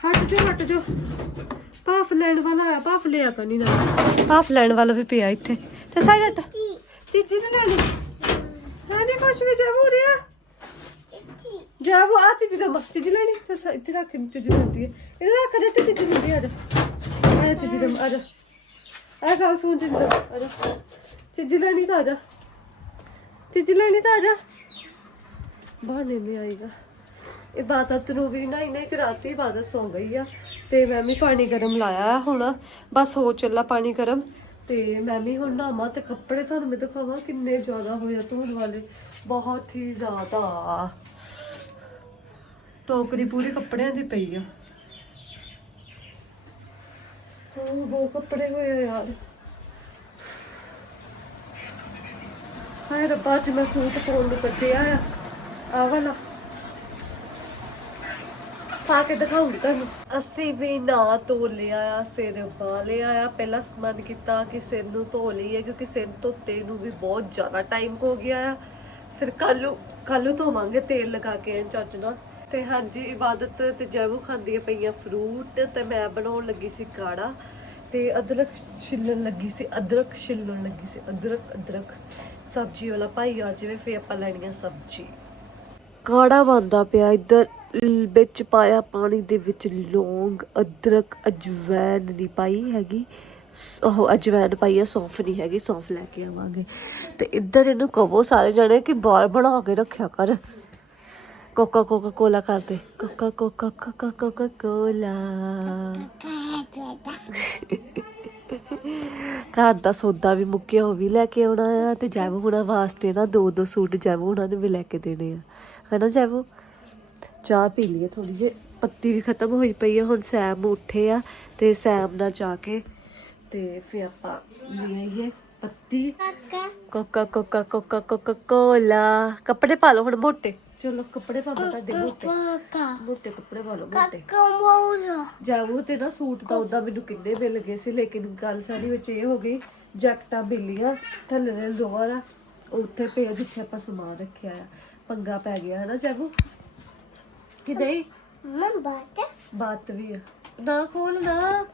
ਹਟ ਜੋ ਹਟ ਜੋ। ਭਾਫ ਲੈਣ ਵਾਲਾ ਆਇਆ ਭਾਫ ਲਿਆ ਕਨੀ ਨਾ। ਭਾਫ ਲੈਣ ਵਾਲਾ ਵੀ ਪਿਆ ਇੱਥੇ। ਤੇ ਸਾਈਡ ਹਟ। ਚੀਜੀ ਨੇ ਲੈਣੀ ਹਾਂ ਨਹੀਂ ਕੁਛ ਵੀ ਜਾਬੂ ਰਿਆ ਜਾਬੂ ਆ ਚੀਜੀ ਦਾ ਮੱਕ ਚੀਜੀ ਲੈਣੀ। ਤੇ ਸਾ- ਇੱਥੇ ਰੱਖ ਚੀਜੀ ਲੈਂਦੀ ਹੈ ਇਹਨੂੰ ਰੱਖ ਦੇ ਤੇ ਚੀਜੀ ਲੈਂਦੀ ਆ ਜਾ। ਆ ਚੀਜੀ ਦਾ ਆ ਜਾ। ਆ ਗੱਲ ਸੁਣ ਦਾ ਆ ਜਾ। ਚੀਜੀ ਲੈਣੀ ਤਾਂ ਆ ਜਾ। ਚੀਜੀ ਲੈਣੀ ਤਾਂ ਆ ਜਾ। ਬਹਾਨੇ ਨਹੀਂ ਆਏਗਾ। ਇਬਾਦਤ ਨੂੰ ਵੀ ਨਹੀਂ ਨਹੀਂ ਕਰਾਤੀ ਇਬਾਦਤ ਸੌ ਗਈ ਆ। ਤੇ ਮੈਂ ਵੀ ਪਾਣੀ ਗਰਮ ਲਾਇਆ ਹੁਣ। ਬਸ ਹੋ ਚੱਲਾ ਪਾਣੀ ਗਰਮ। ਤੇ ਮੈਂ ਵੀ ਹੁਣ ਨਾਮਾ ਤੇ ਕੱਪੜੇ ਤੁਹਾਨੂੰ ਮੈਂ ਦਿਖਾਵਾਂ ਕਿੰਨੇ ਜ਼ਿਆਦਾ ਹੋਇਆ ਧੋਣ ਵਾਲੇ। ਬਹੁਤ ਹੀ ਜ਼ਿਆਦਾ। ਟੋਕਰੀ ਪੂਰੀ ਕੱਪੜਿਆਂ ਦੀ ਪਈ ਆ। ਉਹ ਬਹੁਤ ਕੱਪੜੇ ਹੋਏ ਆ ਯਾਰ। ਹਾਏ ਰੱਬਾ, ਅੱਜ ਮੈਂ ਸੂਟ ਪਾਉਣ ਨੂੰ ਕੱਢਿਆ ਆ। ਆ ਵਾਲਾ ਪਾ ਕੇ ਦਿਖਾਉਂਗੀ ਤੁਹਾਨੂੰ। ਅਸੀਂ ਵੀ ਨਾ ਧੋ ਲਿਆ ਆ, ਸਿਰ ਪਾ ਆ। ਪਹਿਲਾਂ ਮਨ ਕੀਤਾ ਕਿ ਸਿਰ ਨੂੰ ਧੋ ਲਈਏ, ਕਿਉਂਕਿ ਸਿਰ ਧੋਤੇ ਨੂੰ ਵੀ ਬਹੁਤ ਜ਼ਿਆਦਾ ਟਾਈਮ ਹੋ ਗਿਆ ਆ। ਫਿਰ ਕੱਲੂ ਕੱਲੂ ਧੋਵਾਂਗੇ ਤੇਲ ਲਗਾ ਕੇ ਐਨ ਨਾਲ। ਤੇ ਹਾਂਜੀ, ਇਬਾਦਤ ਤੇ ਜੈਵੂ ਖਾਂਦੀਆਂ ਪਈਆਂ ਫਰੂਟ ਤੇ ਮੈਂ ਬਣਾਉਣ ਲੱਗੀ ਸੀ ਕਾੜਾ। ਤੇ ਅਦਰਕ ਛਿੱਲਣ ਲੱਗੀ ਸੀ, ਅਦਰਕ ਛਿੱਲਣ ਲੱਗੀ ਸੀ। ਅਦਰਕ ਅਦਰਕ। ਸਬਜ਼ੀ ਵਾਲਾ ਭਾਈ ਆ ਜਾਵੇ ਫੇਰ ਆਪਾਂ ਲੈਣੀਆਂ ਸਬਜ਼ੀ। ਕਾੜਾ ਬੰਦਾ ਪਿਆ ਇੱਧਰ ਵਿੱਚ ਪਾਇਆ ਪਾਣੀ ਦੇ ਵਿੱਚ ਲੌਂਗ ਅਦਰਕ ਅਜਵੈਨ ਨਹੀਂ ਪਾਈ ਹੈਗੀ। ਉਹ ਅਜਵੈਨ ਪਾਈ ਹੈ ਸੌਂਫ ਨਹੀਂ ਹੈਗੀ ਸੌਂਫ ਲੈ ਕੇ ਆਵਾਂਗੇ। ਤੇ ਇੱਧਰ ਇਹਨੂੰ ਕਹੋ ਸਾਰੇ ਜਣੇ ਕਿ ਬਾਲ ਬਣਾ ਕੇ ਰੱਖਿਆ ਕਰ। ਕੋਕਾ ਕੋਕਾ ਕੋਲਾ ਕਰਦੇ ਕੋਕਾ ਕੋਕਾ ਕੋਕਾ ਕੋਕਾ ਕੋਲਾ। ਘਰ ਦਾ ਸੌਦਾ ਵੀ ਮੁੱਕਿਆ ਉਹ ਵੀ ਲੈ ਕੇ ਆਉਣਾ ਆ ਤੇ ਜੈਵੂ ਹੁਣਾਂ ਵਾਸਤੇ ਨਾ ਦੋ ਦੋ ਸੂਟ ਜੈਵੂ ਹੁਣਾਂ ਨੂੰ ਵੀ ਲੈ ਕੇ ਦੇਣੇ ਆ। ਹੈਨਾ ਜੈਵੂ ਚਾਹ ਪੀ ਲਈਏ ਥੋੜੀ ਜਿਹੀ ਪੱਤੀ ਵੀ ਖਤਮ ਹੋਈ ਪਈ ਆ ਹੁਣ ਸੈਮ ਉੱਠੇ ਆ ਤੇ ਸੈਮ ਨਾਲ ਜਾ ਕੇ ਤੇ ਫਿਰ ਆਪਾਂ ਲੈ ਆਈਏ ਪੱਤੀ। ਕੋਕਾ ਕੋਕਾ ਕੋਕਾ ਕੋਕਾ ਕੋਲਾ। ਕੱਪੜੇ ਪਾ ਲਓ ਹੁਣ ਮੋਟੇ। ਚਲੋ ਕੱਪੜੇ ਪਾ ਲਓ ਤੁਹਾਡੇ ਮੋਟੇ ਕੱਪੜੇ ਪਾ ਲਓ ਮੋਟੇ ਜਾਵੂ ਤੇ ਨਾ ਸੂਟ ਤਾਂ ਉਦਾਂ ਮੈਨੂੰ ਕਿੰਨੇ ਮਿਲ ਗਏ ਸੀ ਲੇਕਿਨ ਗੱਲ ਸਾਰੀ ਵਿੱਚ ਇਹ ਹੋ ਗਈ ਜੈਕਟਾਂ ਬਿੱਲੀਆਂ ਥੱਲੇ ਦੇ ਲੋਅਰ ਆ ਉੱਥੇ ਪਿਆ ਜਿੱਥੇ ਆਪਾਂ ਸਮਾਨ ਰੱਖਿਆ ਆ। ਪੰਗਾ ਪੈ ਗਿਆ ਹਨਾ ਜਾਵੂ ਕਿ ਨਹੀਂ? ਮੈਂ ਬਾਤ ਬਾਤ ਵੀ ਆ। ਨਾ ਖੋਲ ਨਾ।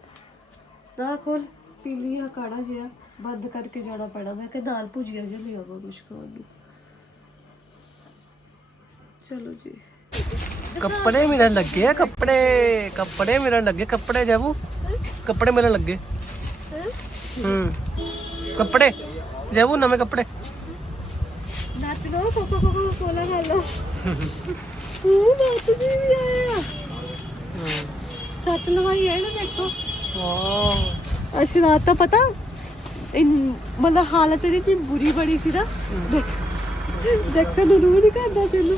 ਨਾ ਖੋਲ। ਪੀਲੀ ਆ ਕਾੜਾ ਜਿਹਾ। ਬੰਦ ਕਰਕੇ ਜਾਣਾ ਪੈਣਾ। ਮੈਂ ਕਿ ਨਾਲ ਭੁਜੀਆ ਜਿਹਾ ਆਵਾਂ ਕੁਛ ਖਾਣ ਨੂੰ। ਚਲੋ ਜੀ। ਕੱਪੜੇ ਮਿਲਣ ਲੱਗੇ ਆ ਕੱਪੜੇ ਕੱਪੜੇ ਮਿਲਣ ਲੱਗੇ ਕੱਪੜੇ ਜਾਬੂ ਕੱਪੜੇ ਮਿਲਣ ਲੱਗੇ। ਹੂੰ। ਕੱਪੜੇ ਜਾਬੂ ਨਵੇਂ ਕੱਪੜੇ। ਨੱਚ ਲੋ ਕੋਕੋ ਕੋਕੋ ਕੋਲਾ ਖਾ ਲੋ ਉਹ ਬਾਤ ਜੀ ਵੀ ਆਇਆ। ਸੱਤ ਲਵਾਈ ਹੈ ਨਾ ਦੇਖੋ। ਵਾਹ। ਅਸ਼ ਰਾਤ ਤਾਂ ਪਤਾ ਇਨ ਮਤਲਬ ਹਾਲਤ ਇਹਦੀ ਬੁਰੀ ਬੜੀ ਸੀ ਨਾ। ਦੇਖਣ ਨੂੰ ਰੂਹ ਨਹੀਂ ਕਰਦਾ ਤੈਨੂੰ।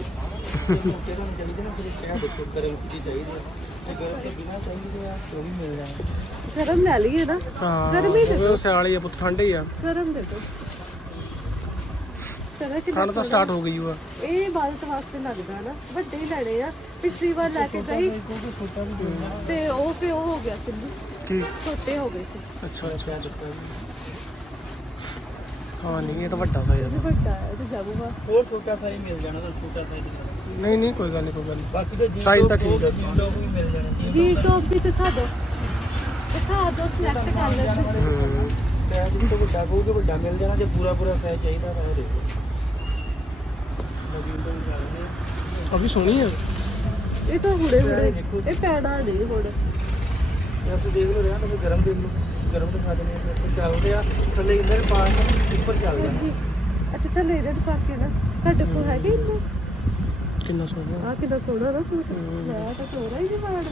ਗਰਮ ਲੈ ਲਈਏ ਨਾ। ਹਾਂ ਗਰਮੀ ਦੇ ਉਹ ਸਿਆਲੀ ਆ ਪੁੱਤ ਠੰਡ ਹੀ ਆ। ਗਰਮ ਦੇ ਦੋ ਚਲੋ ਕਿ ਠੰਡ ਤਾਂ ਸਟਾਰਟ ਹੋ ਗਈ ਵਾ ਇਹ ਬਾਲਟ ਵਾਸਤੇ ਲੱਗਦਾ ਨਾ ਵੱਡੇ ਹੀ ਲੈਣੇ ਆ। ਪਿਛਲੀ ਵਾਰ ਲੈ ਕੇ ਗਈ। ਤੇ ਉਹ ਫੇ ਉਹ ਹੋ ਗਿਆ ਸਿੰਧੂ ਕੀ? ਛੋਟੇ ਹੋ ਗਏ ਸੀ। ਅੱਛਾ ਅੱਛਾ। ਹਾਂ ਨਹੀਂ ਇਹ ਤਾਂ ਵੱਡਾ ਯਾਰ ਇਹ ਵੱਡਾ ਹੈ ਤੇ ਜਾਊਗਾ ਹੋਰ ਛੋਟਾ ਸਾਈਜ਼ ਮਿਲ ਜਾਣਾ ਤਾਂ ਛੋਟਾ ਸਾਈਜ਼ ਨਹੀਂ ਨਹੀਂ ਕੋਈ ਗੱਲ ਨਹੀਂ ਕੋਈ ਗੱਲ ਨਹੀਂ। ਬਾਕੀ ਤਾਂ ਸਾਈਜ਼ ਤਾਂ ਠੀਕ ਹੈ ਵੀ ਮਿਲ ਜਾਣਾ ਜੀ ਟੌਪ। ਵੀ ਦਿਖਾ ਦਿਓ ਦਿਖਾ ਦਿਓ ਸਿਲੈਕਟ ਕਰ ਲੈਂਦੇ। ਹੂੰ ਸਾਈਜ਼ ਵੀ ਤਾਂ ਵੱਡਾ ਕਹੂਗੇ ਵੱਡਾ ਮਿਲ ਜਾਣਾ ਜੇ ਪੂਰਾ ਪੂਰਾ ਸਾਈਜ਼ ਚਾਹੀਦਾ ਤਾਂ ਇਹ ਦੇਖੋ ਤੋਂ ਆ। ਵੀ ਸੋਹਣੀ ਆ। ਇਹ ਤਾਂ ਹੁੜੇ ਹੁੜੇ ਇਹ ਪੈਣਾ ਨਹੀਂ ਹੁਣ। ਇਹ ਆਪ ਦੇਖ ਲਓ ਰਿਹਾ ਤਾਂ ਗਰਮ ਦੇਖ ਲਓ ਗਰਮ ਦਿਖਾ ਦਿੰਦੇ ਆ ਫਿਰ ਚੱਲਦੇ ਆ ਥੱਲੇ ਇੰਦਰ ਪਾ ਕੇ ਉੱਪਰ ਚੱਲ ਜਾਂਦਾ ਅੱਛਾ ਤਾਂ ਲੈ ਪਾ ਕੇ ਨਾ ਤੁਹਾਡੇ ਕੋਲ ਹੈਗੇ ਇੰਨੇ ਕਿੰਨਾ ਸੋਹਣਾ। ਆ ਕਿੰਨਾ ਸੋਹਣਾ ਨਾ ਸੂਟ। ਮੈਂ ਤਾਂ ਸੋਹਣਾ ਹੀ ਪਾਣਾ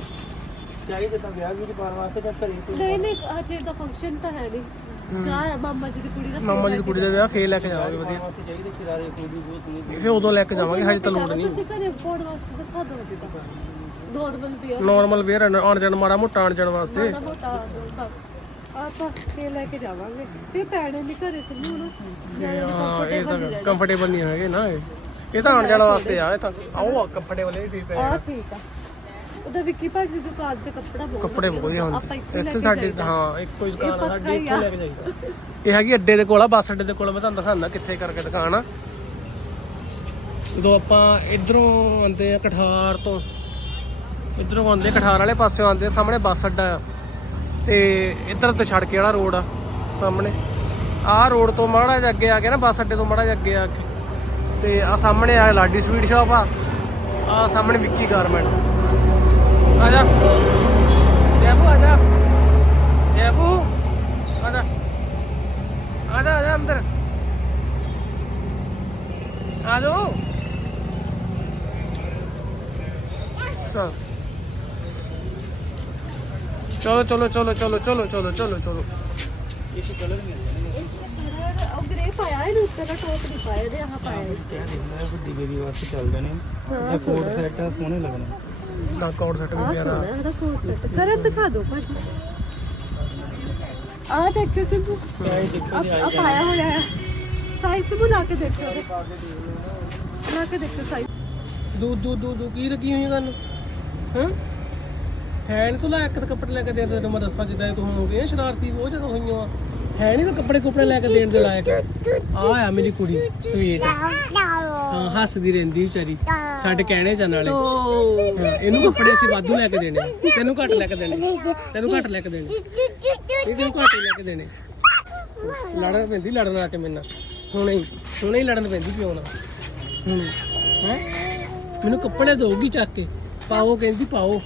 ਚਾਹੀਦਾ ਤਾਂ ਵਿਆਹ ਵਿੱਚ ਪਾਉਣ ਵਾਸਤੇ ਤਾਂ ਘਰੇ ਕੋਈ ਨਹੀਂ ਨਹੀਂ ਅੱਜ ਇਹਦਾ ਫੰਕਸ਼ਨ ਤਾਂ ਹੈ ਨਹੀਂ। ਕਾ ਹੈ ਮਾਮਾ ਜੀ ਦੀ ਕੁੜੀ ਦਾ ਮਾਮਾ ਜੀ ਦੀ ਕੁੜੀ ਦਾ ਵਿਆਹ ਫੇਰ ਲੈ ਕੇ ਜਾਵਾਂਗੇ ਵਧੀਆ। ਚਾਹੀਦੇ ਸ਼ਰਾਰੇ ਕੋਈ ਵੀ ਬਹੁਤ ਦੂਰ ਫੇਰ ਉਦੋਂ ਲੈ ਕੇ ਜਾਵਾਂਗੇ ਹਜੇ ਤਾਂ ਲੋੜ ਨਹੀਂ। ਤੁਸੀਂ ਘਰੇ ਪਾਉਣ ਵਾਸਤੇ ਦਿਖਾ ਦਿਓ ਜੀ ਤਾਂ। ਨੋਰਮਲ ਵੀ ਨਾਰਮਲ ਵੇਅਰ ਆਣ ਜਾਣ ਮਾੜਾ ਮੋਟਾ ਆਣ ਜਾਣ ਵਾਸਤੇ। ਮਾੜਾ ਮੋਟਾ ਬਸ। ਆ ਤਾਂ ਇਹ ਲੈ ਕੇ ਜਾਵਾਂਗੇ। ਫਿਰ ਪੈਣੇ ਨਹੀਂ ਘਰੇ ਸਿੰਮੂ ਨੂੰ ਹਾਂ ਇਹ ਤਾਂ ਕੰਫਰਟੇਬਲ ਨਹੀਂ ਹੈਗੇ ਨਾ ਇਹ। ਇਹ ਤਾਂ ਆਣ ਜਾਣ ਵਾਸਤੇ ਆ ਇਹ ਤਾਂ ਆਓ ਕੰਫਰਟੇਬਲ ਇਹ ਠੀਕ ਹੈ ਆ ਠੀਕ ਆ। ਉਹਦਾ ਵਿੱਕੀ ਭਾਜੀ ਦੀ ਦੁਕਾਨ ਤੇ ਕੱਪੜਾ ਬਹੁਤ ਕੱਪੜੇ ਬਹੁਤ ਵਧੀਆ ਆਪਾਂ ਹੁੰਦੇ। ਇੱਥੇ ਲੈ ਇੱਥੇ ਕੇ ਸਾਡੇ ਜਾਈਦਾ। ਹਾਂ ਇੱਕੋ ਹੀ ਦੁਕਾਨ ਆ ਪੱਕਾ ਸਾਡੀ ਹੀ ਇੱਥੇ ਆ। ਲੈ ਕੇ ਜਾਈਦਾ। ਇਹ ਹੈਗੀ ਅੱਡੇ ਦੇ ਕੋਲ ਆ ਬੱਸ ਅੱਡੇ ਦੇ ਕੋਲ ਮੈਂ ਤੁਹਾਨੂੰ ਦਿਖਾਉਂਦਾ ਕਿੱਥੇ ਕਰਕੇ ਦੁਕਾਨ ਆ ਜਦੋਂ ਆਪਾਂ ਇਧਰੋਂ ਆਉਂਦੇ ਆ ਕਠਾਰ ਤੋਂ। ਇਧਰੋਂ ਆਉਂਦੇ ਕਠਾਰ ਵਾਲੇ ਪਾਸਿਓਂ ਆਉਂਦੇ ਸਾਹਮਣੇ ਬੱਸ ਅੱਡਾ ਆ। ਤੇ ਇੱਧਰ ਤੇ ਛੜ ਵਾਲਾ ਰੋਡ ਆ, ਸਾਹਮਣੇ। ਆਹ ਰੋਡ ਤੋਂ ਮਾੜਾ ਜਿਹਾ ਅੱਗੇ ਆ ਕੇ ਨਾ, ਬੱਸ ਅੱਡੇ ਤੋਂ ਮਾੜਾ ਜਿਹਾ ਅੱਗੇ ਆ ਕੇ। ਤੇ ਆ ਸਾਹਮਣੇ ਆ ਲਾਡੀ ਸਵੀਟ ਸ਼ਾਪ ਆ। ਆ ਸਾਹਮਣੇ ਵਿੱਕੀ ਗਾਰਮੈਂਟਸ। ਆ ਜਾ। ਜੈਬੂ ਆ ਜਾ। ਜੈਬੂ ਆ ਜਾ। ਆ ਜਾ ਆ ਜਾ ਅੰਦਰ। ਆ ਜਾ ਚਲੋ ਚਲੋ ਚਲੋ ਚਲੋ ਚਲੋ ਚਲੋ ਚਲੋ ਚਲੋ। ਇੱਕ ਕਲਰ ਮਿਲ ਜਾਣਗੇ ਉਹ ਗ੍ਰੇ ਪਾਇਆ ਇਹਨੂੰ ਉੱਤੇ ਦਾ ਟੋਪ ਨਹੀਂ ਪਾਇਆ ਇਹਦੇ ਆਹ ਪਾਇਆ ਹੈ। ਕਿਆ ਦੇਖਣਾ ਹੈ ਵੱਡੀ ਬੇਬੀ ਵਾਸਤੇ ਚੱਲਦੇ ਨੇ ਇਹ ਕੋਟ ਸੈਟ ਆ ਸੋਹਣੇ ਲੱਗਣੇ। ਨਾ ਕਾਰਡ ਸੈੱਟ ਵੀ ਆਹ ਪਿਆਰਾ ਸੋਹਣਾ ਇਹਦਾ ਕੋਟ ਸੈੱਟ ਕਰਨ ਦਿਖਾ ਦਿਓ ਭਾਜੀ। ਆਹ ਦੇਖੋ ਸਿੰਬੂ ਇਹ ਦੇਖੋ ਜੀ ਆ। ਪਾਇਆ ਹੋਇਆ ਹੈ। ਸਾਈਜ਼ ਨੂੰ ਲਾ ਕੇ ਦੇਖੋ ਇਹਦੇ। ਲਾ ਕੇ ਦੇਖੋ ਸਾਈਜ਼ ਦੂ ਦੂ ਦੂ ਦੂ ਕੀ ਲੱਗੀ ਹੋਈ ਗੱਲ ਹਾਂ? ਹੈ ਨੀ ਤੂੰ ਲੈ ਇੱਕ ਤਾਂ ਕੱਪੜੇ ਲੈ ਕੇ ਦੇਣ ਦੇ ਮੈਂ ਦੱਸਾਂ ਜਿੱਦਾਂ ਤੂੰ ਹੁਣ ਹੋ ਗਈ ਆ ਸ਼ਰਾਰਤੀ ਬਹੁਤ ਜ਼ਿਆਦਾ ਹੋਈਆਂ ਆ ਹੈ ਨਹੀਂ ਤਾਂ ਕੱਪੜੇ ਕੁਪੜੇ ਲੈ ਕੇ ਦੇਣ ਦੇ ਲਾਇਕ। ਆ ਆ ਮੇਰੀ ਕੁੜੀ ਸਵੀਟ ਹਾਂ ਹੱਸਦੀ ਰਹਿੰਦੀ ਵਿਚਾਰੀ। ਸਾਡੇ ਕਹਿਣੇ ਚ ਨਾਲੇ। ਹਾਂ, ਇਹਨੂੰ ਕੱਪੜੇ ਅਸੀਂ ਵਾਧੂ ਲੈ ਕੇ ਦੇਣੇ ਆ। ਤੈਨੂੰ ਘੱਟ ਲੈ ਕੇ ਦੇਣੇ। ਤੈਨੂੰ ਘੱਟ ਲੈ ਕੇ ਦੇਣੇ। ਇਹ ਤੈਨੂੰ ਘੱਟ ਹੀ ਲੈ ਕੇ ਦੇਣੇ। ਲੜਨ ਪੈਂਦੀ ਲੜਨ ਲਾ ਕੇ ਮੇਰੇ ਨਾਲ। ਹੁਣੇ ਹੀ ਹੁਣੇ ਹੀ ਲੜਨ ਪੈਂਦੀ ਕਿਉਂ ਨਾ? ਹੁਣ ਹੈ। ਮੈਨੂੰ ਕੱਪੜੇ ਦੋਗੀ ਚੱਕ ਕੇ। ਪਾਓ ਕਹਿੰਦੀ ਪਾਓ।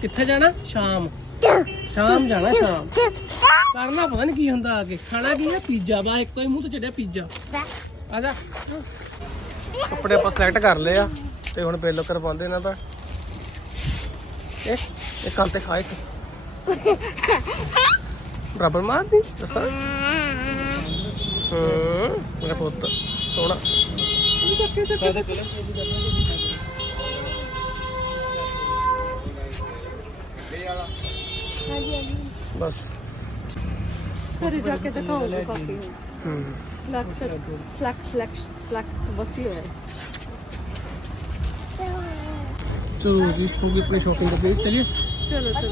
ਕਿੱਥੇ ਜਾਣਾ? ਸ਼ਾਮ। ਸ਼ਾਮ ਜਾਣਾ, ਸ਼ਾਮ। ਕਰਨਾ ਪਤਾ ਨਹੀਂ ਕੀ ਹੁੰਦਾ ਆ ਕੇ। ਖਾਣਾ ਕੀ ਹੈ ਪੀਜ਼ਾ। ਬਾ ਇੱਕੋ ਹੀ ਮੂੰਹ ਤੇ ਚੜਿਆ ਪੀਜ਼ਾ। ਆ ਜਾ। ਕੱਪੜੇ ਆਪਾਂ ਸਿਲੈਕਟ ਕਰ ਲਏ ਆ। ਤੇ ਹੁਣ ਬਿੱਲ ਕਰਵਾਉਂਦੇ ਇਹਨਾਂ ਦਾ। ਇਹ ਇਹ ਕੱਲ ਤੇ ਖਾ ਇੱਕ। ਬਰਾਬਰ ਮਾਰਦੀ? ਦੱਸਾਂ? ਹੂੰ, ਮੇਰਾ ਪੁੱਤ। ਸੋਹਣਾ। ਕਾਹਦੇ ਕਲਰ ਚਾਹੀਦੇ ਕਰਨਾ ਬਸ। ਘਰੇ ਜਾ ਕੇ ਦਿਖਾਉਂਗਾ ਕਾਪੀ ਹੂੰ। ਸਿਲੈਕਟ ਸਿਲੈਕਟ ਸਿਲੈਕਟ ਸਿਲੈਕਟ ਵਸੀ ਹੋਇਆ ਚਲੋ ਜੀ ਹੋ ਗਈ ਆਪਣੀ ਸ਼ਾਪਿੰਗ ਕੰਪਲੀਟ ਚਲਿਏ। ਚਲੋ ਚਲੋ।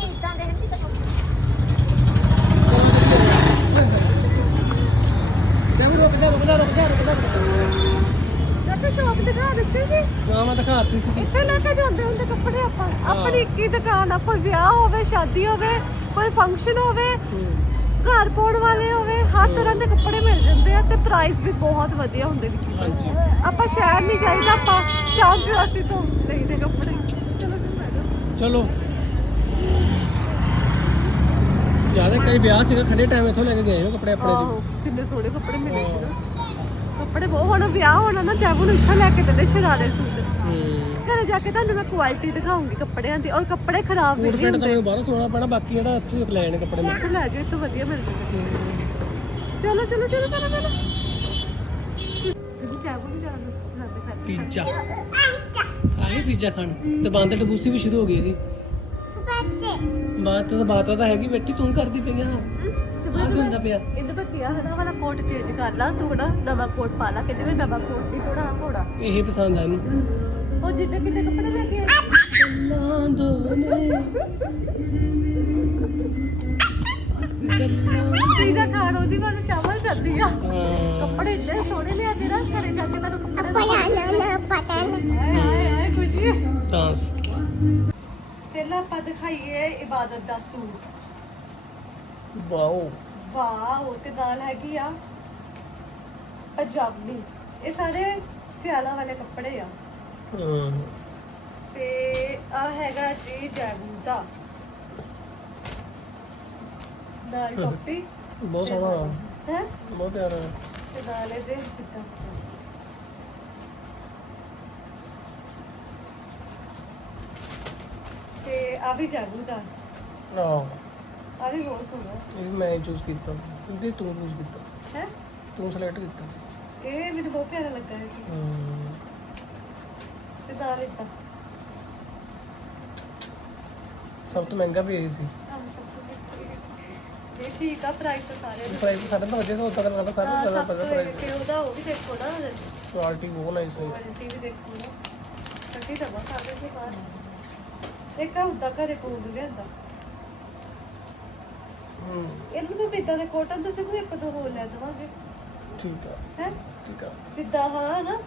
ਜਮ ਰੁਕ ਜਾ ਰੁਕ ਜਾ ਰੁਕ ਜਾ ਰੁਕ ਜਾ। ਤੇ ਸ਼ੌਪ ਦਿਖਾ ਦਿੱਤੀ ਸੀ। ਨਾ ਮੈਂ ਦਿਖਾਤੀ ਸੀ ਇੱਥੇ ਲੈ ਕੇ ਜਾਂਦੇ ਹੁੰਦੇ ਕੱਪੜੇ ਆਪਾਂ। ਆਪਣੀ ਇੱਕ ਹੀ ਦੁਕਾਨ ਆ ਕੋਈ ਵਿਆਹ ਹੋਵੇ ਸ਼ਾਦੀ ਹੋਵੇ ਕੋਈ ਫੰਕਸ਼ਨ ਹੋਵੇ ਘਰ ਪਾਉਣ ਵਾਲੇ ਹੋਵੇ ਹਰ ਤਰ੍ਹਾਂ ਦੇ ਕੱਪੜੇ ਮਿਲ ਜਾਂਦੇ ਆ ਤੇ ਪ੍ਰਾਈਸ ਵੀ ਬਹੁਤ ਵਧੀਆ ਹੁੰਦੇ ਨੇ ਹਾਂਜੀ। ਆਪਾਂ ਸ਼ਹਿਰ ਨਹੀਂ ਜਾਈਦਾ ਆਪਾਂ ਚਾਂਦ ਅਸੀਂ ਤੋਂ ਲਈਦੇ ਕੱਪੜੇ। ਚਲੋ ਜੀ ਮੈਡਮ ਚਲੋ। ਜ਼ਿਆਦਾ ਕਈ ਵਿਆਹ ਸੀਗਾ ਖੜੇ ਟਾਈਮ ਇੱਥੋਂ ਲੈ ਕੇ ਗਏ ਹੋ ਕੱਪੜੇ ਆਪਣੇ ਆਹੋ ਕਿੰਨੇ ਸੋਹਣੇ ਕੱਪੜੇ ਮਿਲੇ ਸੀ ਨਾ। ਕੱਪੜੇ ਬਹੁਤ ਹੁਣ ਵਿਆਹ ਹੋਣਾ ਨਾ ਜੈਬੂ ਨੂੰ ਇੱਥੇ ਲੈ ਕੇ ਦਿੰਦੇ ਸ਼ਰਾਰੇ ਸੂਟ। ਘਰੇ ਜਾ ਕੇ ਤੁਹਾਨੂੰ ਮੈਂ ਕੁਆਲਿਟੀ ਦਿਖਾਉਂਗੀ ਕੱਪੜਿਆਂ ਦੀ ਔਰ ਕੱਪੜੇ ਖਰਾਬ ਵੀ ਕੋਟ ਨਹੀਂ ਤਾਂ ਹੁੰਦੇ। ਮੈਨੂੰ ਬਾਹਰੋਂ ਸੋਣਾ ਪੈਣਾ ਬਾਕੀ ਜਿਹੜਾ ਇੱਥੇ ਲੈ ਜਾਣੇ ਕੱਪੜੇ ਮੈਂ ਲੈ ਜਾਓ ਇੱਥੋਂ ਵਧੀਆ ਮਿਲ ਜਾਂਦੇ ਚਲੋ ਚਲੋ ਚਲੋ ਚਲੋ ਚਲੋ। ਇਹ ਚਾਹ ਵੀ ਜਾਣ ਸਾਡੇ ਘਰ ਪੀਜ਼ਾ ਆਹੀ ਪੀਜ਼ਾ ਖਾਣ। ਤੇ ਬੰਦ ਟਬੂਸੀ ਵੀ ਸ਼ੁਰੂ ਹੋ ਗਈ ਇਹਦੀ। ਬਾਤ ਤਾਂ ਬਾਤ ਤਾਂ ਹੈਗੀ ਬੇਟੀ ਤੂੰ ਕਰਦੀ ਪਈ ਆ। ਕੀ ਹੁੰਦਾ ਪਿਆ। ਇਹਨੂੰ ਮੈਂ ਕਿਹਾ ਹਨਾ ਵਾਲਾ ਕੋਟ ਚੇਂਜ ਕਰ ਲਾ ਤੂੰ ਨਾ ਨਵਾਂ ਕੋਟ ਪਾ ਲਾ ਕਿ ਜਿਵੇਂ ਨਵਾਂ ਕੋਟ ਨਹੀਂ ਥੋੜਾ ਥੋੜਾ ਇਹ ਪਸੰਦ ਆ ਇਹਨੂੰ। ਉਹ ਜਿੱਦਾਂ ਕਿਤੇ ਕੱਪੜੇ ਲੈ ਕੇ ਗੱਲਾਂ ਦੋਨੇ ਪੀਜ਼ਾ ਖਾਣ ਉਹਦੀ ਬਸ ਚਾਵਲ ਚੱਲਦੀ ਆ। ਕੱਪੜੇ ਇੰਨੇ ਸੋਹਣੇ ਲਿਆਦੇ ਨਾ ਘਰੇ ਜਾ ਕੇ ਮੈਨੂੰ ਕੱਪੜੇ Banana, banana. ਆਏ ਆਏ ਖੁਸ਼ੀ। ਡਾਂਸ ਪਹਿਲਾਂ ਆਪਾਂ ਦਿਖਾਈਏ ਇਬਾਦਤ ਦਾ ਸੂਟ। ਵਾਓ। ਵਾਓ ਤੇ ਨਾਲ ਹੈਗੀ ਆ। ਪਜਾਮੀ ਇਹ ਸਾਰੇ ਸਿਆਲਾਂ ਵਾਲੇ ਕੱਪੜੇ ਆ। ਤੇ ਆ ਹੈਗਾ ਜੀ ਜੈਬੂਦਾ ਨਾਲ ਟੋਪੀ। ਬਹੁਤ ਸੋਹਣਾ। ਹੈ? ਬਹੁਤ ਪਿਆਰਾ। ਤੇ ਨਾਲ ਇਹਦੇ ਕਿੱਦਾਂ? ਤੇ ਆ ਵੀ ਜੈਬੂਦਾ ਆਹ ਆ ਵੀ ਬਹੁਤ ਸੋਹਣਾ ਇਹ ਵੀ ਮੈਂ ਚੂਜ਼ ਕੀਤਾ ਸੀ ਇਹਦੇ ਤੂੰ ਚੂਜ਼ ਕੀਤਾ ਹੈ ਤੂੰ ਸਿਲੈਕਟ ਕੀਤਾ ਇਹ ਮੈਨੂੰ ਬਹੁਤ ਪਿਆਰਾ ਲੱਗਾ ਹੈ ਜੀ ਹੂੰ ਤੇ ਨਾਲ ਇਦਾਂ ਸਭ ਤੋਂ ਮਹਿੰਗਾ ਵੀ ਇਹ ਸੀ ਇਹ ਠੀਕ ਆ ਪ੍ਰਾਈਸ ਤਾਂ ਸਾਰੇ ਪ੍ਰਾਈਸ ਸਾਡੇ ਨਾਲ ਵਧੀਆ ਸੀ ਉਦਾਂ ਕਰਨਾ ਸਾਰੇ ਹਾਂ ਜ਼ਿਆਦਾ ਸਭ ਪਤਾ ਤੋਂ ਪ੍ਰਾਈਸ ਤੇ ਉਹਦਾ ਉਹ ਵੀ ਦੇਖੋ ਨਾ ਕੁਆਲਿਟੀ ਬਹੁਤ ਨਾਈਸ ਹੈ ਕੁਆਲਿਟੀ ਵੀ ਦੇਖੋ ਨਾ ਕੱਟੀ ਦਵਾ ਸਾਡੇ ਦੇ ਬਾਹਰ ਇੱਕ ਆ ਉੱਦਾਂ ਘਰੇ ਕੋਲ ਲਿਆਂਦਾ ਹੂੰ ਇਹਨੂੰ ਵੀ ਇਦਾਂ ਦੇ ਕੋਟਨ ਦੇ ਸਿਰਫ ਇੱਕ ਦੋ ਹੋਰ ਲੈ ਦਵਾਂਗੇ। ਠੀਕ ਆ। ਹੈ? ਠੀਕ ਆ। ਜਿੱਦਾਂ ਹਾਂ ਨਾ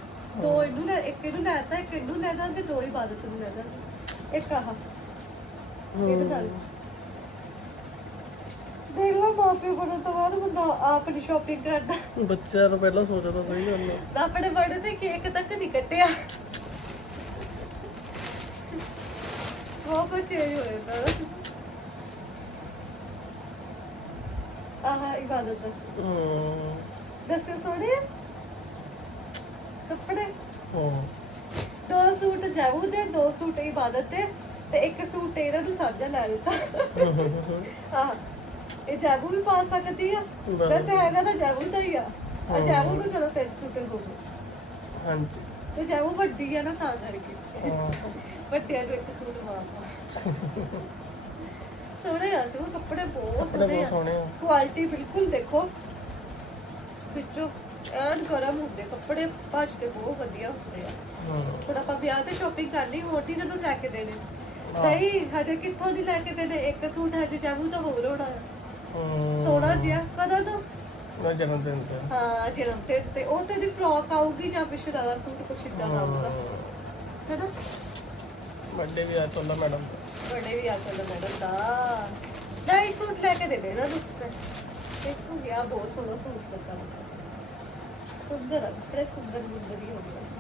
ਦੋ ਇਹਨੂੰ ਲੈ ਇੱਕ ਇਹਨੂੰ ਲੈਤਾ ਇੱਕ ਇਹਨੂੰ ਲੈ ਦਾਂਗੇ ਦੋ ਹੀ ਬਾਦਤ ਨੂੰ ਲੈ ਦਾਂਗੇ ਇੱਕ ਆਹ। ਦੇਖ ਲਓ ਮਾਪੇ ਬਣਨ ਤੋਂ ਬਾਅਦ ਬੰਦਾ ਆਪ ਨਹੀਂ ਸ਼ਾਪਿੰਗ ਕਰਦਾ। ਬੱਚਿਆਂ ਨੂੰ ਪਹਿਲਾਂ ਸੋਚਦਾ ਸਹੀ ਗੱਲ ਹੈ ਮੈਂ ਆਪਣੇ ਬਰਥਡੇ ਤੇ ਕੇਕ ਤੱਕ ਨਹੀਂ ਕੱਟਿਆ। ਬਹੁਤ ਚੇਂਜ ਹੋਇਆ ਤਾਂ। ਆਹ ਇਬਾਦਤ ਹੂੰ। ਦੱਸਿਓ ਸੋਹਣੇ। ਆ? ਕੱਪੜੇ। ਹਾਂ। ਦੋ ਸੂਟ ਜਾਊ ਦੇ ਦੋ ਸੂਟ ਇਬਾਦਤ ਦੇ ਤੇ ਇੱਕ ਸੂਟ ਇਹਨਾਂ ਨੂੰ ਸਾਂਝਾ ਲੈ ਦਿੱਤਾ। ਆਹ ਇਹ ਜਾਗੂ ਵੀ ਪਾ ਸਕਦੀ ਆ। ਵੈਸੇ ਹੈਗਾ ਤਾਂ ਜਾਗੂ ਦਾ ਹੀ ਆ। ਆ ਜਾਗੂ ਨੂੰ ਚਲੋ ਤਿੰਨ ਸੂਟ ਹੋ ਗਏ। ਹਾਂਜੀ। ਤੇ ਜਾਗੂ ਵੱਡੀ ਆ ਨਾ ਤਾਂ ਕਰਕੇ। ਹਾਂ। ਵੱਡਿਆਂ ਨੂੰ ਇੱਕ ਸੂਟ ਮਾਰਦਾ [LAUGHS] ਸੋਹਣੇ ਆ ਸੋ ਕੱਪੜੇ ਬਹੁਤ ਕੱਪੜੇ ਸੋਹਣੇ ਬਹੁਤ ਆ ਸੋਹਣੇ ਆ। ਕੁਆਲਿਟੀ ਬਿਲਕੁਲ ਦੇਖੋ। ਵਿੱਚੋਂ ਐਨ ਗਰਮ ਹੁੰਦੇ ਕੱਪੜੇ ਭੱਜਦੇ ਬਹੁਤ ਵਧੀਆ ਹੁੰਦੇ ਆ। ਹਾਂ। ਹੁਣ ਆਪਾਂ ਵਿਆਹ ਤੇ ਸ਼ਾਪਿੰਗ ਕਰਨੀ ਹੋਰ ਨਹੀਂ ਨੂੰ ਲੈ ਕੇ ਦੇਣੇ। ਨਹੀਂ ਹਜੇ ਕਿੱਥੋਂ ਨਹੀਂ ਲੈ ਕੇ ਦੇਣੇ? ਇੱਕ ਸੂਟ ਹਜੇ ਜਾਵੂ ਤਾਂ ਹੋਰ ਹੋਣਾ ਸੋਹਣਾ ਜਿਹਾ ਕਦੋਂ ਨੂੰ ਜਨਮ ਦਿਨ ਤੇ। ਹਾਂ ਜਨਮ ਤੇ ਤੇ। ਉਹ ਤੇ ਦੀ ਫਰੋਕ ਆਊਗੀ ਜਾਂ ਫਿਰ ਸ਼ਰਾਰਾ ਸੂਟ ਕੁਛ ਇਦਾਂ ਦਾ ਆਊਗਾ। ਹੈਨਾ? ਵੱਡੇ ਵੀ ਆ ਮੈਡਮ ਬੜੇ ਵੀ ਆ ਚੱਲ ਮੈਡਮ ਦਾ। ਨਾਈਟ ਸੂਟ ਲੈ ਕੇ ਦੇ ਦੇ ਨਾ ਨੂੰ। ਦੇਖੋ ਗਿਆ ਬਹੁਤ ਸੋਹਣਾ ਸੂਟ ਲੱਗਾ ਸੁੰਦਰ ਆ ਸੁੰਦਰ ਮੁੰਦਰ ਹੋ ਗਿਆ।